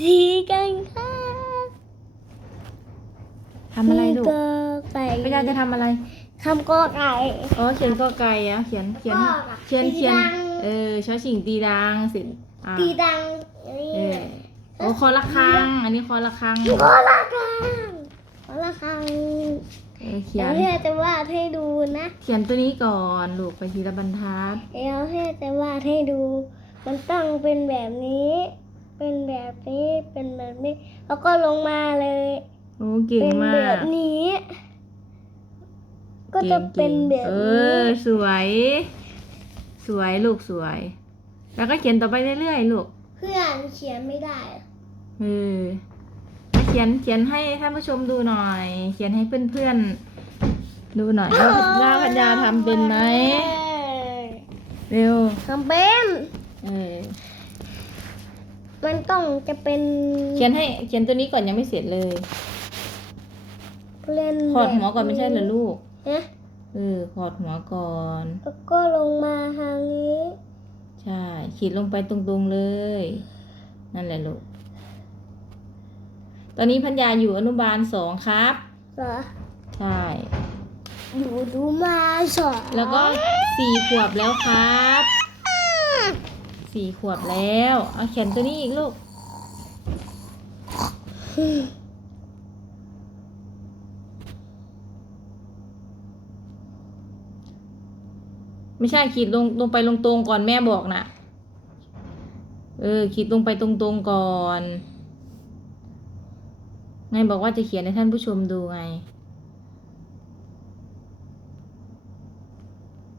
สีกันค่ะทำอะไรลูกก็ไก่พยาจะทำอะไรคำก็ไก่อ๋อเขียนกอไก่อะเขียนเขียนก็เขียนตีเขียนดังเออชอชิงตีดังสิอ่าตีดังนี่เออโอ้คอละครัง อันนี้คอละครังขอละครังขอละครังเออเขีเดี๋ยยวนเพื่อจะวาดให้ดูนะ เขียนตัวนี้ก่อนลูกไปทีละบรรทัดเดี๋ยวเพื่อจะวาดให้ดู มันต้องเป็นแบบนี้ เป็นแบบนี้เป็นแบบนี้ แล้วก็ลงมาเลยโอ้เก่งเป็นมาแบก บนี้ ก็จะเป็นแบบเอนี้ อ สวย สวยลูกสวย แล้วก็เขียนต่อไปเรื่อยๆลูก เพื่อนเขียนไม่ได้อะเออมาเขียนเขียนให้ท่านผู้ชมดูหน่อย เขียนให้เพื่อนๆดูหน่อยว่าว่าพัญญาทำเป็นไหมเร็วทำเป็น เออ มันต้องจะเป็นเขียนให้เขียนตัวนี้ก่อนยังไม่เสร็จเลยเล่นขอดหัวก่อนไม่ใช่เหรอลูกนะเออขอดหัวก่อน แล้วก็ลงมาทางนี้ ใช่ขีดลงไปตรงๆเลย นั่นแหละลูก ตอนนี้พัญญาอยู่อนุบาลสองครับเหรอใช่อยู่ดูมาสองแล้วก็สี่ขวบแล้วครับ สี่ขวบแล้ว เอาเขียนตัวนี้อีกลูก ไม่ใช่ขีดลงลงไปลงตรงก่อนแม่บอกนะเออ ขีดลงไปตรงๆก่อนไงบอกว่าจะเขียนให้ท่านผู้ชมดูไง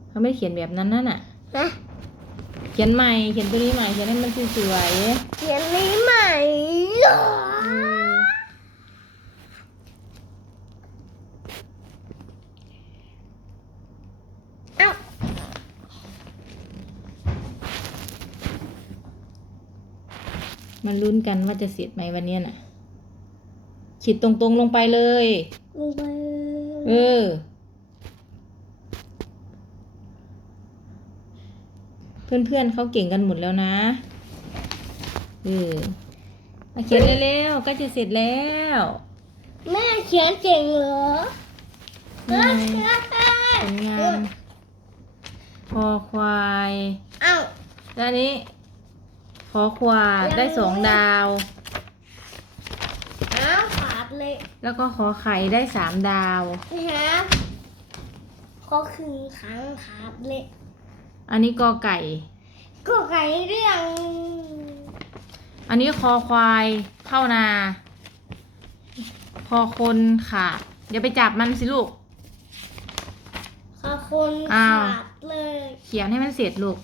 เขาไม่เขียนแบบนั้นนั่นน่ะนะ ขียนใหม่ เขียนตัวนี้ใหม่ เขียนให้มันสวยเขียนนี้ใหม่เหรอๆเออเอ้ามันลุ้นกันว่าจะเสร็จไหมวันเนี้ยน่ะ ขีดตรงๆลงไปเลย ลงไป เออ เพื่อนๆเขาเก่งกันหมดแล้วนะเออมาเขียนเร็วๆใก็จะเสร็จแล้ว แม่เขียนเก่งเหรอนี่ไงผลงานคอควายเอ้าแล้วอันนี้ขอควายได้สองดาวอ้าวขาดเลย แล้วก็ขอไข่ได้สามดาวนะฮะก็คือครั้งขาดเลย อันนี้กอไก่ ก็ไก่เรื่องอันนี้คอควายเข้านาพอคนขาดอย่าไปจับมันสิลูก ขอคนอ้าวขาดเลย เขียนให้มันเสร็จลูก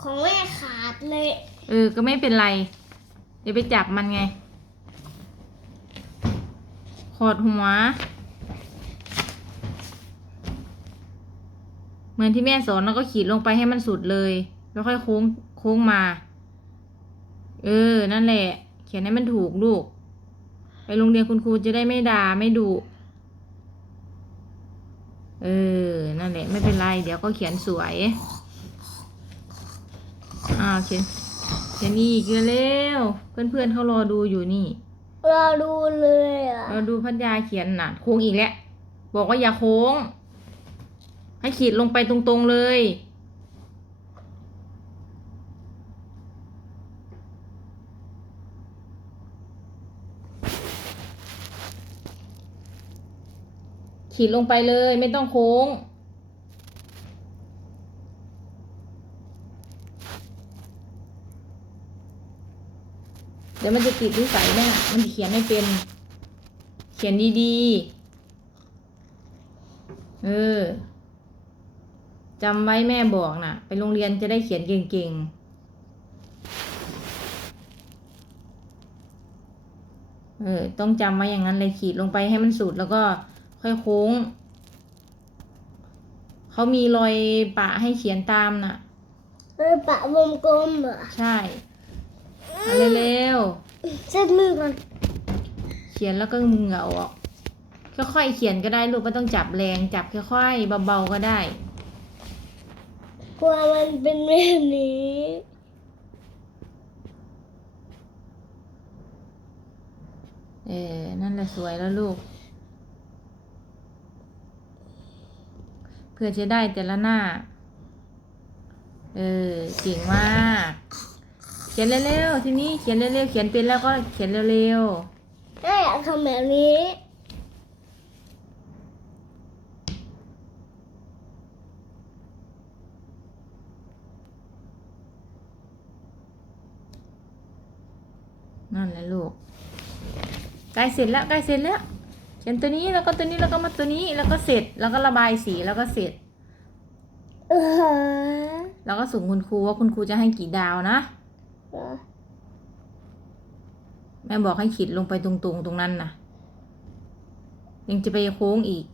ของแม่ขาดเลยเออ ก็ไม่เป็นไรอย่าไปจับมันไง ขอดหัว เหมือนที่แม่สอนแล้วก็ขีดลงไปให้มันสุดเลย แล้วค่อยโค้งโค้งมา เออ นั่นแหละ เขียนให้มันถูกลูก ไปโรงเรียนคุณครูจะได้ไม่ด่าไม่ดุเออ นั่นแหละ ไม่เป็นไร เดี๋ยวก็เขียนสวยอ้าวเขียนเขียนอีกเร็วๆเพื่อนๆเขารอดูอยู่นี่ รอดูเลยอะเราดูพัญญาเขียนน่ะ โค้งอีกแล้ว บอกว่าอย่าโค้ง ให้ขีดลงไปตรงๆเลย ขีดลงไปเลยไม่ต้องโค้งเดี๋ยวมันจะติดนิสัยแม่มันเขียนไม่เป็น เขียนดีๆ เออ จำไว้แม่บอกนะไปโรงเรียนจะได้เขียนเก่งๆ เออ ต้องจำไว้อย่างนั้นเลยขีดลงไปให้มันสุดแล้วก็ค่อยโค้ง เขามีรอยปะให้เขียนตามน่ะเออปะวงกลมเหรอ ใช่เอาเร็วๆเช็ดมือก่อน เขียนแล้วก็มึงเอาออกค่อยๆเขียนก็ได้ลูกไม่ต้องจับแรง จับค่อยๆเบาๆก็ได้ กลัวมันเป็นแบบนี้เออนั่นแหละสวยแล้วลูก เพื่อจะได้แต่ละหน้า เออเก่งมาก เขียนเร็วๆ ทีนี้เขียนเร็วๆ เขียนเป็นแล้วก็เขียนเร็วๆ ได้ทำแบบนี้ นั่นแหละลูกใกล้เสร็จแล้วใกล้เสร็จแล้วเขียนตัวนี้แล้วก็ตัวนี้แล้วก็มาตัวนี้แล้วก็เสร็จแล้วก็ระบายสีแล้วก็เสร็จเออแล้วก็ส่งคุณครูว่าคุณครูจะให้กี่ดาวนะแม่บอกให้ขีดลงไปตรงๆตรงนั้นนะยังจะไปโค้งอีก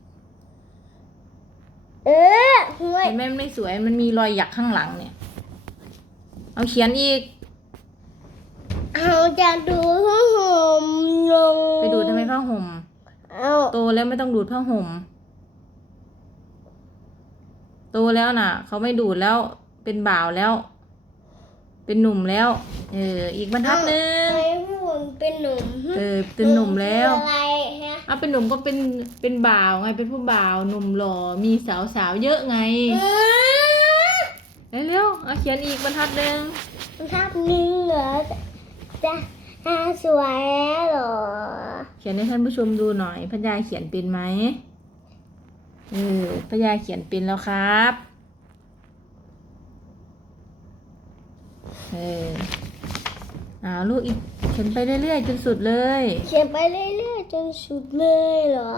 เออห่วยเห็นไหมมันไม่สวยมันมีรอยหยักข้างหลังเนี่ย เอาเขียนอีก เอาจะดูผ้าห่มลงไปดูดทำไมผ้าห่ม เอาโตแล้วไม่ต้องดูดผ้าห่ม โตแล้วน่ะ เขาไม่ดูดแล้ว เป็นบ่าวแล้ว เป็นหนุ่มแล้ว เออ อีกบรรทัดหนึ่งไอ้ผู้หญิงเป็นหนุ่มเออ เป็นหนุ่มแล้วคืออะไรฮะเอาเป็นหนุ่มก็เป็น เป็นบ่าวไง เป็นผู้บ่าว หนุ่มหล่อ มีสาวสาวๆเยอะไง เร็วๆเอาเขียนอีกบรรทัดหนึ่งภาพนึงเหรอ จะจะสวยเหรอ เขียนให้ท่านผู้ชมดูหน่อยพญาเขียนเป็นไหมเออพญาเขียนเป็นแล้วครับเอออ่าลูกอีกเขียนไปเรื่อยๆจนสุดเลย เขียนไปเรื่อยๆจนสุดเลยเหรอ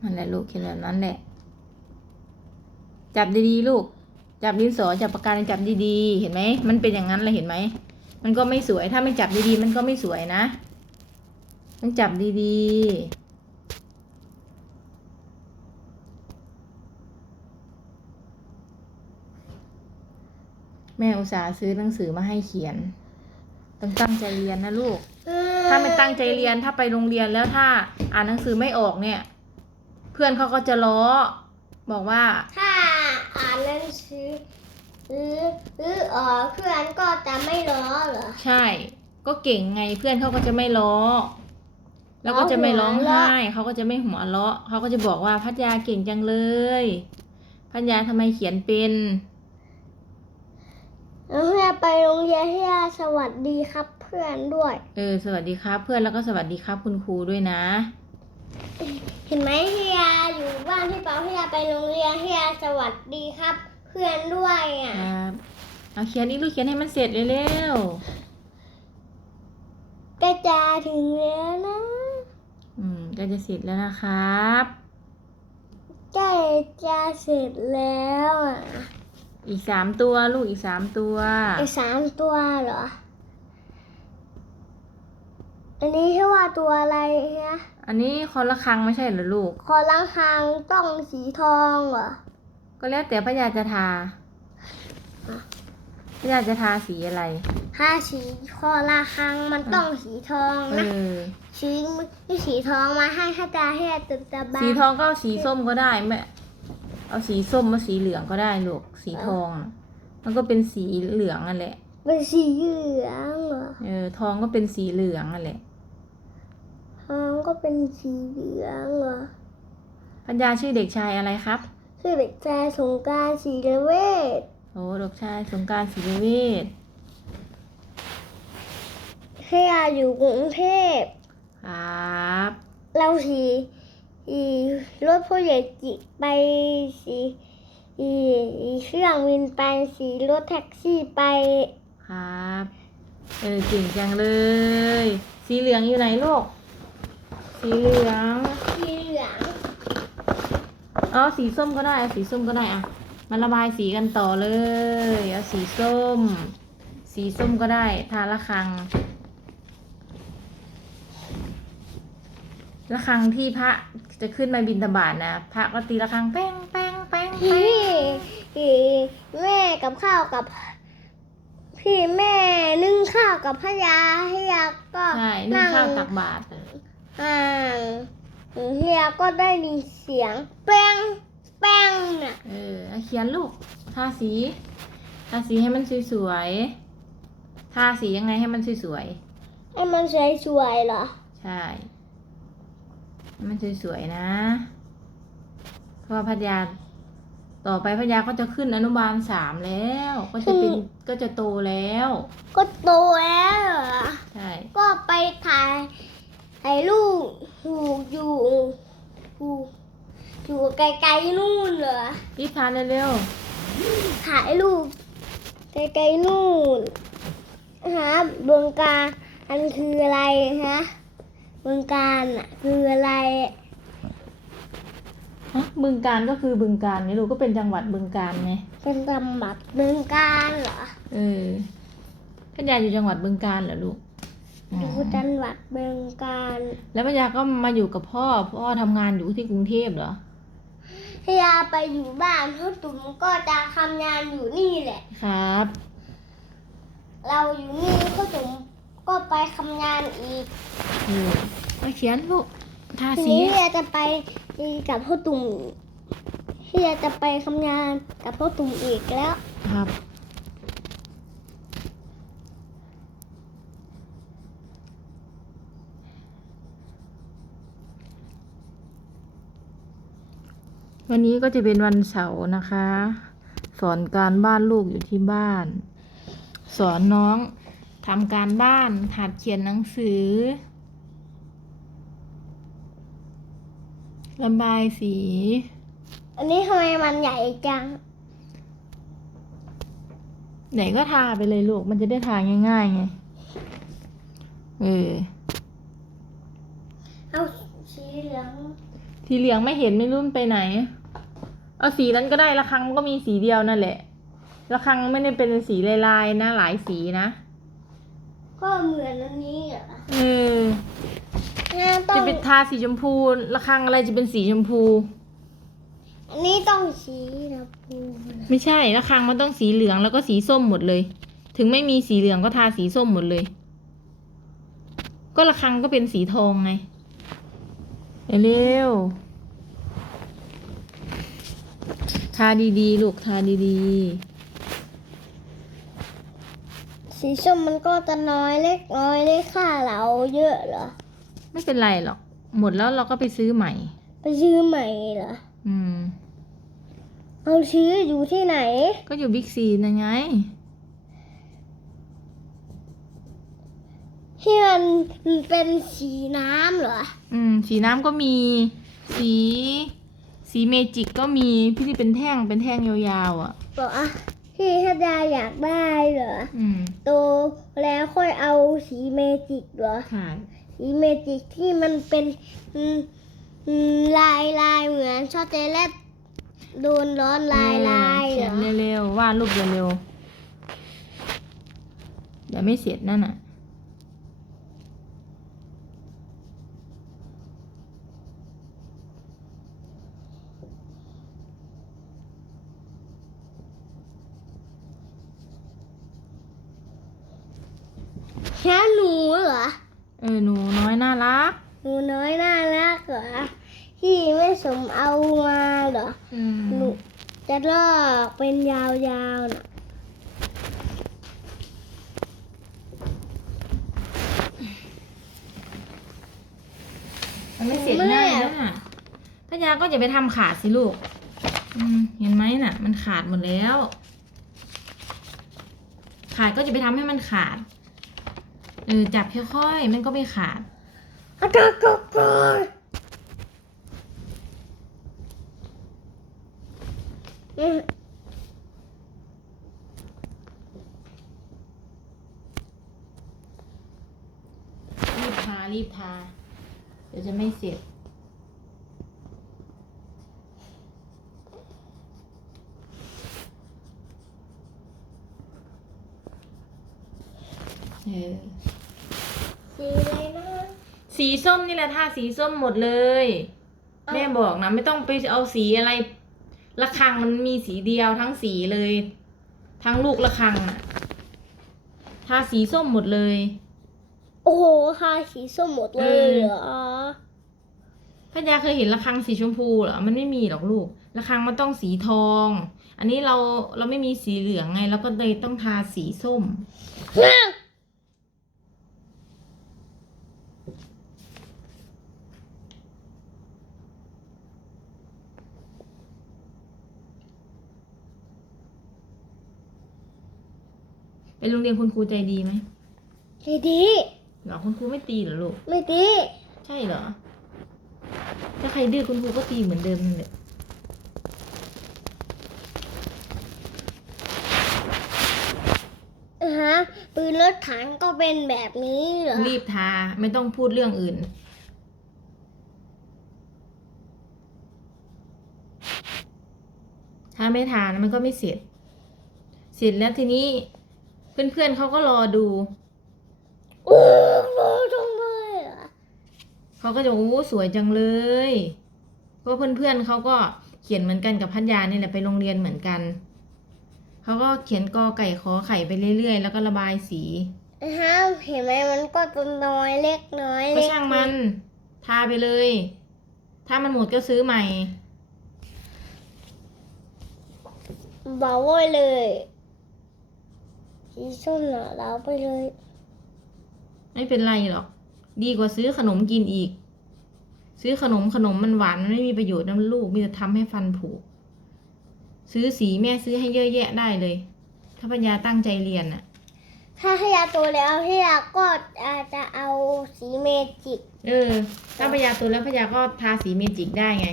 นั่นแหละลูกเขียนแบบนั้นแหละ จับดีๆลูก จับดินสอจับปากกาจับดีๆ เห็นไหม มันเป็นอย่างนั้นเลยเห็นไหม มันก็ไม่สวย ถ้าไม่จับดีๆ มันก็ไม่สวยนะ ต้องจับดีๆแม่อุตส่าห์ซื้อหนังสือมาให้เขียน ต้องตั้งใจเรียนนะลูก ถ้าไม่ตั้งใจเรียน ถ้าไปโรงเรียนแล้วถ้าอ่านหนังสือไม่ออกเนี่ย เพื่อนเขาก็จะล้อ บอกว่า ถ้าอ่านหนังสือ หรือหรือเออเพื่อนก็จะไม่ล้อเหรอ ใช่ ก็เก่งไงเพื่อนเขาก็จะไม่ล้อ แล้วก็จะไม่ร้องไห้เขาก็จะไม่หัวเราะเขาก็จะบอกว่าพัทยาเก่งจังเลยพัทยาทำไมเขียนเป็นแล้วเฮียไปโรงเรียนเฮียสวัสดีครับเพื่อนด้วย เออ สวัสดีครับ เพื่อนแล้วก็สวัสดีครับคุณครูด้วยนะ เห็นไหมเฮียอยู่บ้านพี่เปาเฮียไปโรงเรียนเฮียสวัสดีครับ พื่อนด้วยอะครับเอาเขียนอีกลูกเขียนให้มันเสร็จเร็วใกล้จะถึงแล้วนะๆอืมก็จะเสร็จแล้วนะครับใกล้จะเสร็จแล้วอะ อีกสามตัวลูกอีกสามตัว อีกสามตัวเหรอ อันนี้ชื่อว่าตัวอะไรเฮียอันนี้คอละครังไม่ใช่เหรอลูก คอลังคางต้องสีทองเหรอ ก็แล้วแต่พระยาจะทาอะพระยาจะทาสีอะไร ถ้าสีคอละคางมันต้องสีทองเอนะอสีสีทองมาให้ถ้าตาให้ตึกตะบาสีทองก็เอาสีส้มก็ได้แม่เอาสีส้มมาสีเหลืองก็ได้ลูกสีทองน่ะมันก็เป็นสีเหลืองนั่นแหละ เป็นสีเหลืองเหรอเออทองก็เป็นสีเหลืองนั่นแหละทองก็เป็นสีเหลืองเหรอ ปัญญาชื่อเด็กชายอะไรครับ ชื่อเด็กชายสงกรารสีเวทโอ้เด็กชายสงกรารศรีเวชให้ยาอยู่กรุงเทพครับ เราสีอีรถผู้ใหญ่จิไปสีอีอีเครื่องบินไปสีรถแท็กซี่ไป ครับ เออเก่งจังเลย สีเหลืองอยู่ไหนลูก สีเหลืองสีเหลื องเอาสีส้มก็ได้เอาสีส้มก็ได้อะมาระบายสีกันต่อเลยเอาสีส้ม สีส้มก็ได้ ทาละครังละครังที่พระจะขึ้นมาบินตบาทนะพระก็ตีละครังแป้งแป้งแป้งแป้พี่งพี่แม่กับข้าวกับ พี่แม่นึ่งข้าวกับพระยาให้ยาก็ใช่นึ่งข้าวตักบาตรห่าง เฮียก็ได้ยินเสียงแป้งแป้งน่ะเออเอาเขียนลูกทาสีทาสีให้มันสวยๆทาสียังไงให้มันสวยให้มันสวยๆเหรอๆใช่ให้มันสวยๆนะ เพราะว่าพัทยาต่อไปพัทยาก็จะขึ้นอนุบาลสามแล้ว ก็จะเป็นก็จะโตแล้ว ก็โตแล้วเหรอใช่ก็ไปถ่าย ถ่ายรูปอยู่อยู่อยู่อยู่ไกลๆนู่นเหรอรีบทานเร็วถ่ายรูปไกลๆนู่นฮะเบืองการอันคืออะไรฮะเบืองการอะคืออะไรๆฮะบึงการก็คือบึงการนี่ลูกก็เป็นจังหวัดบึงการไงเป็นตำหมัดเบืองการเหรอเออพัทยาอยู่จังหวัดบึงการเหรอลูก อ๋ออยู่จังหวัดเบืองการ แล้วพัทยาก็มาอยู่กับพ่อ พ่อทำงานอยู่ที่กรุงเทพเหรอถ้ายาไปอยู่บ้านพ่อตุ๋มก็จะทำงานอยู่นี่แหละ ครับ เราอยู่นี่พ่อตุ๋มก็ไปทำงานอีกเออมาเขียนลูกทาทีสีนี้เฮียจะไปกับพ่อตุ่มเฮียจะไปทำงานกับพ่อตุ่มอีกแล้ว ครับ วันนี้ก็จะเป็นวันเสาร์นะคะ สอนการบ้านลูกอยู่ที่บ้าน สอนน้องทำการบ้านหัดเขียนหนังสือ ระบายสี อันนี้ทำไมมันใหญ่จัง ไหนก็ทาไปเลยลูก มันจะได้ทาง่ายๆไง เออ เอาสีเหลืองสีเหลืองไม่เห็นไม่รุ่นไปไหน เอาสีนั้นก็ได้ละครังมันก็มีสีเดียวนั่นแหละละครังไม่ได้เป็นสีลายๆนะหลายสีนะ ก็เหมือนอันนี้เหรอเอองั้นต้อจะงเป็นทาสีชมพูละครังอะไรจะเป็นสีชมพู อันนี้ต้องสีชมพูนะไม่ใช่ละครังมันต้องสีเหลืองแล้วก็สีส้มหมดเลย ถึงไม่มีสีเหลืองก็ทาสีส้มหมดเลย ก็ละครังก็เป็นสีทองไงเร็วๆ ทาดีๆ ลูกทาดีสีส้มมันก็จะน้อยเล็กน้อยได้ค่าเราเยอะเหรอๆไม่เป็นไรหรอก หมดแล้วเราก็ไปซื้อใหม่ ไปซื้อใหม่เหรอ อืม เอาซื้ออยู่ที่ไหน ก็อยู่บิ๊กซีนะไง ที่มันเป็นสีน้ำเหรอ อืม สีน้ำก็มี สี สีเมจิกก็มีพี่ที่เป็นแท่งเป็นแท่งยาวๆอะ บอกอะที่ถ้าดาอยากได้เหรออืมโตแล้วค่อยเอาสีเมจิกเหรอ ค่ะสีเมจิกที่มันเป็นอืมอืมลายลายเหมือนช็อกโกแลตโดนร้อนลายลายเหรเขียอนเร็วๆวาดรูปเร็วๆเดี๋ยวไม่เสร็จนั่นน่ะ แค่หนู เหรอ เออ หนูน้อยน่ารัก หนูน้อยน่ารักเหรอ ที่ไม่สมเอามาเหรอ อืมหนูจะลอกเป็นยาวๆน่ะมันไม่เสร็จง่ายนะน่ะพัญญาก็อย่าไปทำขาดสิลูก อืม เห็นไหมน่ะ มันขาดหมดแล้ว ขาดก็จะไปทำให้มันขาด เออจับค่อยๆมันก็ไม่ขาดอะกากกกอืมรีบทารีบทาเดี๋ยวจะไม่เสร็จเออ สีอะไรนะสีส้มนี่แหละทาสีส้มหมดเลยอ้าวแม่บอกนะไม่ต้องไปเอาสีอะไรระฆังมันมีสีเดียวทั้งสีเลย ทั้งลูกระฆังน่ะทาสีส้มหมดเลย โอ้โหค่ะสีส้มหมดเลยเหรอพพัญญาเคยเห็นระฆังสีชมพูเหรอมันไม่มีหรอกลูกระฆังมันต้องสีทอง อันนี้เราเราไม่มีสีเหลืองไงเราก็เลยต้องทาสีส้ม ไปโรงเรียนคุณครูใจดีไหมดีดีเหรอคุณครูไม่ตีเหรอลูก ไม่ดีใช่เหรอ ถ้าใครดื้อคุณครูก็ตีเหมือนเดิมนั่นแหละอ่าฮะปืนรถถังก็เป็นแบบนี้เหรอ รีบทาไม่ต้องพูดเรื่องอื่น ถ้าไม่ทานะมันก็ไม่เสร็จ เสร็จแล้วทีนี้ เพื่อนๆเขาก็รอดูโอ้โหจังเลยเหรอเขาก็จะโอ้สวยจังเลย เพราะเพื่อนๆเขาก็เขียนเหมือนกันกับพัญญานี่แหละไปโรงเรียนเหมือนกัน เขาก็เขียนกอไก่ขอไข่ไปเรื่อยๆ แล้วก็ระบายสีอ่าฮะเห็นไหมมันก็จะน้อยเล็กน้อยก็เล็กช่างมัน ทาไปเลย ถ้ามันหมดก็ซื้อใหม่เบาไว้เลย สีส้มเหรอเราไปเลย ไม่เป็นไรหรอก ดีกว่าซื้อขนมกินอีก ซื้อขนมขนมมันหวานมันไม่มีประโยชน์นะลูกมีแต่ทำให้ฟันผุซื้อสีแม่ซื้อให้เยอะแยะได้เลย ถ้าปัญญาตั้งใจเรียนน่ะถ้าให้ยาโตแล้วให้ยาก็อาจจะเอาสีเมจิก เออ ถ้าปัญญาโตัวแล้วปัญญาก็ทาสีเมจิกได้ไง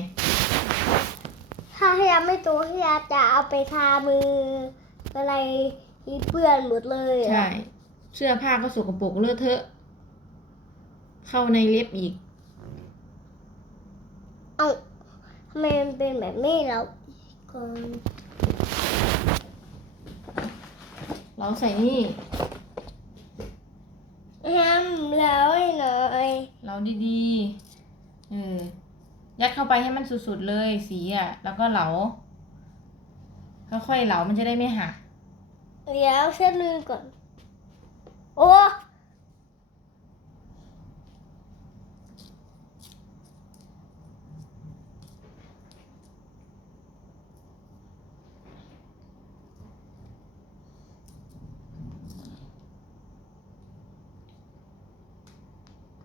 ถ้าให้ยาไม่โตให้ยาจะเอาไปทามืออะไร ที่เปื้อนหมดเลยอะใช่ เสื้อผ้าก็สกปรกเลอะเทอะ เข้าในเล็บอีก เอาทำไมมันเป็นแบบนี้แล้วก่อนเราใส่นี่ห้ามแล้วให้หน่อยเราดีๆ เออ ยัดเข้าไปให้มันสุดๆเลยสีอะ แล้วก็เหลา ค่อยๆเหลามันจะได้ไม่หัก เดี๋ยวเส้นนึงก่อนโอ้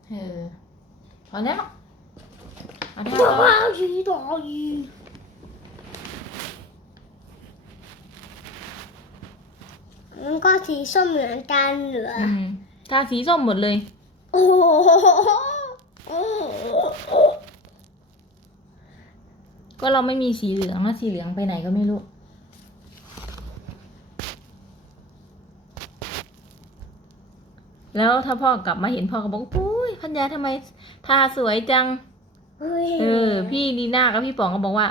เออ พอแล้วเอาท่า ว้ ต่อาวสีดอกอี มันก็สีส้มเหมือนกันเหรออืมทาสีส้มหมดเลย โอ้โหโอ้โหก็เราไม่มีสีเหลืองแล้วสีเหลืองไปไหนก็ไม่รู้ แล้วถ้าพ่อกลับมาเห็นพ่อก็บอกปุ้ยพัญญาทำไมทาสวยจัง เฮ้ยเออ พี่ดีน่ากับพี่ป๋องก็บอกว่า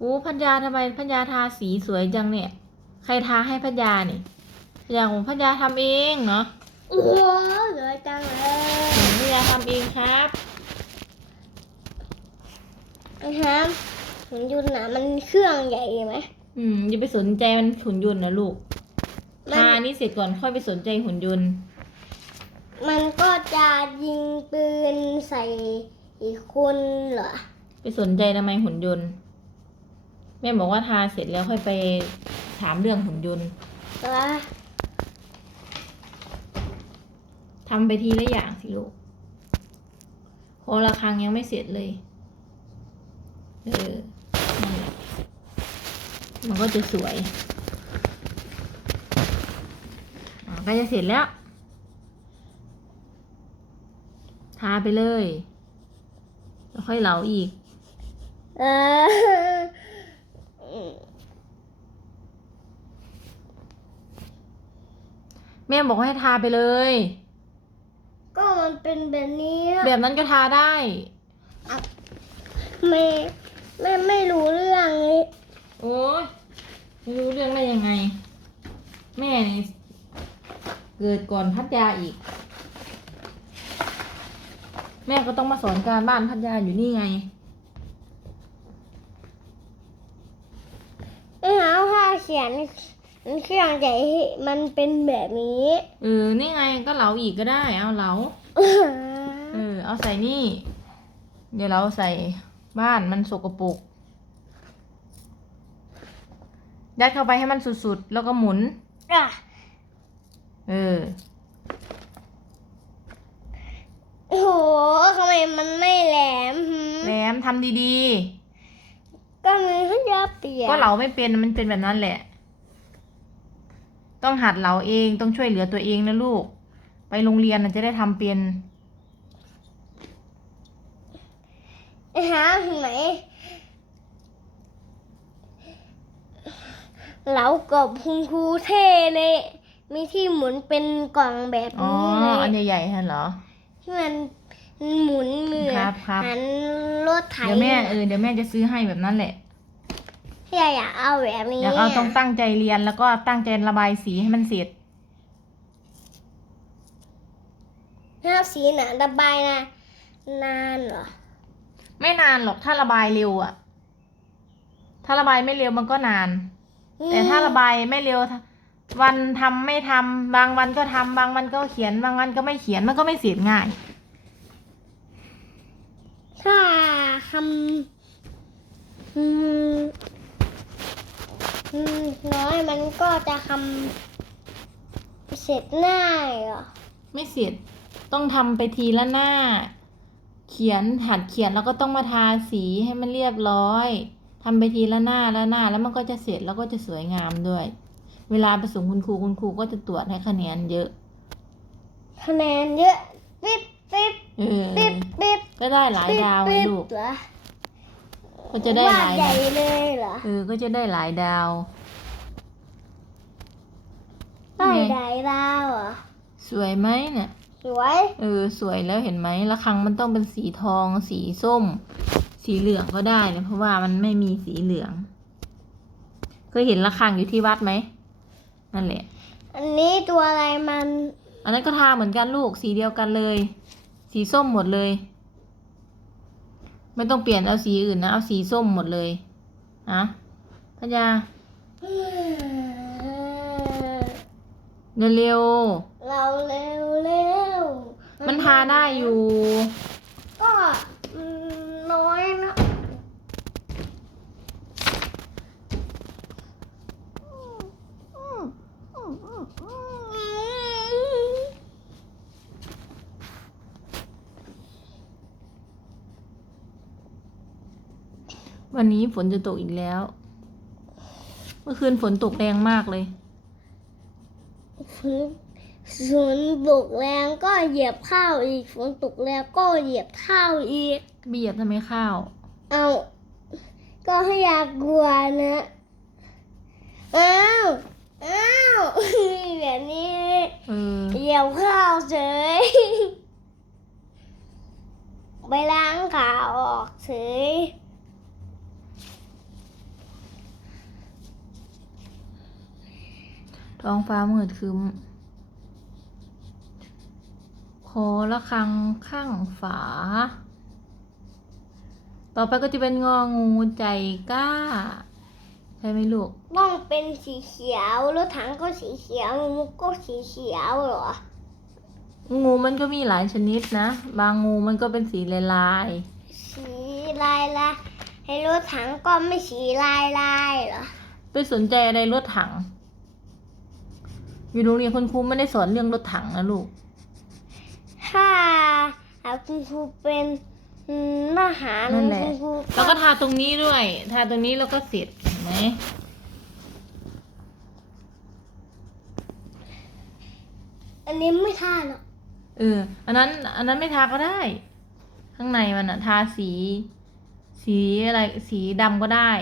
อู้พัญญาทำไมพัญญาทาสีสวยจังเนี่ย ใครทาให้พัญญาเนี่ย พัญญาของพัญญาทำเองเนาะโอ้โหสวยจังเลยพัญญาทำเองครับนะครับหุ่นยนต์น่ะมันเครื่องใหญ่ไหมอืมอย่าไปสนใจมันหุ่นยนต์นะลูกมันทานี่เสร็จก่อนค่อยไปสนใจหุ่นยนต์ มันก็จะยิงปืนใส่อีกคนเหรอ ไปสนใจทำไมหุ่นยนต์ แม่บอกว่าทาเสร็จแล้วค่อยไปถามเรื่องหุ่นยนต์เหรอ ทำไปทีละอย่างสิลูกโคละครังยังไม่เสร็จเลย เออนั่นแหละมันก็จะสวยอะก็จะเสร็จแล้ว ทาไปเลย แล้วค่อยเหลาอีกเออแม่บอกว่าให้ทาไปเลยก็มัน เป็นแบบนี้แบบนั้นก็ทาได้ แม่แม่ไม่รู้เรื่องนี้โอ้ยไม่รู้เรื่องได้ยังไง แม่นี่เกิดก่อนพัทยาอีก แม่ก็ต้องมาสอนการบ้านพัทยาอยู่นี่ไงไอ้หาผ้าเขียนมันเครื่องใหญ่มันเป็นแบบนี้ เออ นี่ไงก็เหลาอีกก็ได้ เอาเหลา เออเอาใส่นี่ เดี๋ยวเราใส่บ้านมันสกปรกยัดเข้าไปให้มันสุดๆ แล้วก็หมุน อะเออ โอ้โหทำไมมันไม่แหลมหืมแหลมทำดีก็มันก็จะเปียๆกก็เหลาไม่เป็นมันเป็นแบบนั้นแหละ ต้องหัดเหลาเองต้องช่วยเหลือตัวเองนะลูก ไปโรงเรียนน่ะจะได้ทำเป็น หาไหนเรากับคุณครูเท่เลยมีที่หมุนเป็นกล่องแบบอ๋อ นี้เลอันยใหญ่ๆฮะเหรอ ที่มันหมุนเหมือนครับครับ หันรถไถเดี๋ยวแม่เออเดี๋ยวแม่จะซื้อให้แบบนั้นแหละ ที่อยากเอาแบบนี้อยากเอาต้องตั้งใจเรียนแล้วก็ตั้งใจระบายสีให้มันเสร็จ ห้าสีหนาระบายนะนานเหรอ ไม่นานหรอกถ้าระบายเร็วอะถ้าระบายไม่เร็วมันก็นาน แต่ถ้าระบายไม่เร็ววันทำไม่ทำบางวันก็ทำบางวันก็เขียน บางวันก็ไม่เขียนมันก็ไม่เสร็จง่าย ถ้าคำอืมอืมน้อยมันก็จะคำเสร็จง่ายเหรอ ไม่เสร็จ ต้องทำไปทีละหน้า เขียนหัดเขียนแล้วก็ต้องมาทาสีให้มันเรียบร้อยทำไปทีละหน้าละหน้าแล้วมันก็จะเสร็จแล้วก็จะสวยงามด้วย เวลาไปส่งคุณครูคุณครูก็จะตรวจให้คะแนนเยอะ คะแนนเยอะปิ๊บปิ๊บเออปิ๊บปิ๊บก็ได้หลายดาวไงปิ๊บลูกเหรอก็จะได้หลายวดใหญ่เลยเหรอเออก็จะได้หลายดาวได้ไงหลายดาวเหรอ สวยไหมเนี่ย สวย เออสวยแล้วเห็นไหมระฆังมันต้องเป็นสีทอง สีส้ม สีเหลืองก็ได้นะเพราะว่ามันไม่มีสีเหลือง เคยเห็นระฆังอยู่ที่วัดไหมนั่นแหละ อันนี้ตัวอะไรมัน อันนั้นก็ทาเหมือนกันลูกสีเดียวกันเลย สีส้มหมดเลย ไม่ต้องเปลี่ยนเอาสีอื่นนะเอาสีส้มหมดเลยนะพัญญาเร็วเราเร็วเร็วๆ มันทาได้อยู่ ก็อืมน้อยนะวันนี้ฝนจะตกอีกแล้ว เมื่อคืนฝนตกแรงมากเลย ฝน ฝนตกแรงก็เหยียบข้าวอีกฝนตกแรงก็เหยียบข้าวอีก เบียดทำไมข้าว เอา ก็ให้อยากกลัวนะอ้าวอ้าวแบบนี้เออ เหยียบข้าวเฉยไปล้างขาออกเฉยท้องฟ้ามืดครึ้ม ขอละครังข้างฝา ต่อไปก็จะเป็นงองูใจกล้า ใช่ไหมลูก ต้องเป็นสีเขียวรถถังก็สีเขียวงูก็สีเขียวเหรอ งูมันก็มีหลายชนิดนะ บางงูมันก็เป็นสีลายสีลายลายให้รถถังก็ไม่สีลายลายเหรอๆไปสนใจอะไรรถถัง อยู่โรงเรียนคุณครูไม่ได้สอนเรื่องรถถังนะลูก ถ้าหากคุณครูเป็นอืมทหารนั่นแหละคุณครูแล้วก็ทาตรงนี้ด้วย ทาตรงนี้แล้วก็เสร็จเห็นไหมอันนี้ไม่ท่าหรอกเออ อันนั้น อันนั้นไม่ทาก็ได้ ข้างในมันอะทาสี สีอะไรสีดำก็ได้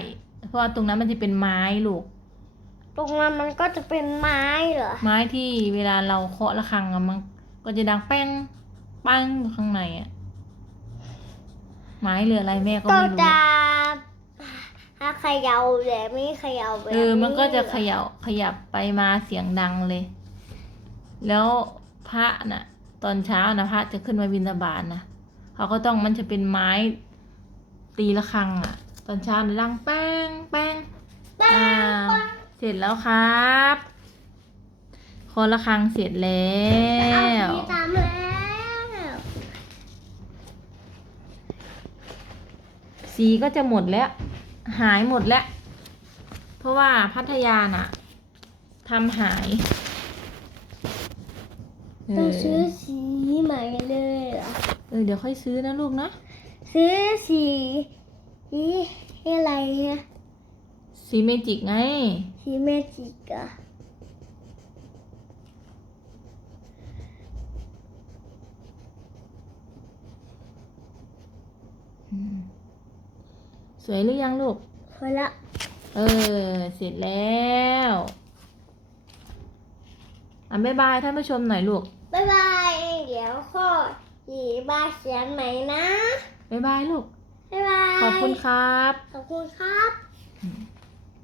เพราะว่าตรงนั้นมันจะเป็นไม้ลูกตรงนั้นมันก็จะเป็นไม้เหรอ ไม้ที่เวลาเราเคาะระฆังอะ มันก็จะดังแป้งปังอยู่ข้างในอะไม้หรืออะไรแม่ก็ก็ไม่รู้ จะถ้าเขย่าแบบนี้เขย่าแบบเอนี้อมันก็จะเขย่าขยับไปมาเสียงดังเลย แล้วพระน่ะ ตอนเช้านะพระจะขึ้นมาบิณฑบาตนะเขาก็ต้องมันจะเป็นไม้ตีระฆังอะ ตอนเช้าเนี่ยดังแป้งแป้งแป้อ่างเสร็จแล้วครับค อระฆังเสร็จแล้เอาวสีตามแล้วสสีก็จะหมดแล้ว หายหมดแล้ว เพราะว่าพัทยาน่ะทำหายเอต้องอซื้อสีใหม่เลยเหรอเออเดี๋ยวค่อยซื้อนะลูกนะ ซื้อสีสีอะไรเนี่ยสีเมจิกไง สีเมจิกอะ สวยหรือยังลูกพอละ เออ เสร็จแล้วอะบ๊ายบายท่านผู้ชมหน่อยลูก บ๊ายบาย เดี๋ยวข้อสีบายเขียนใหม่นะ บ๊ายบายลูก บ๊ายบาย ขอบคุณครับ ขอบคุณครับ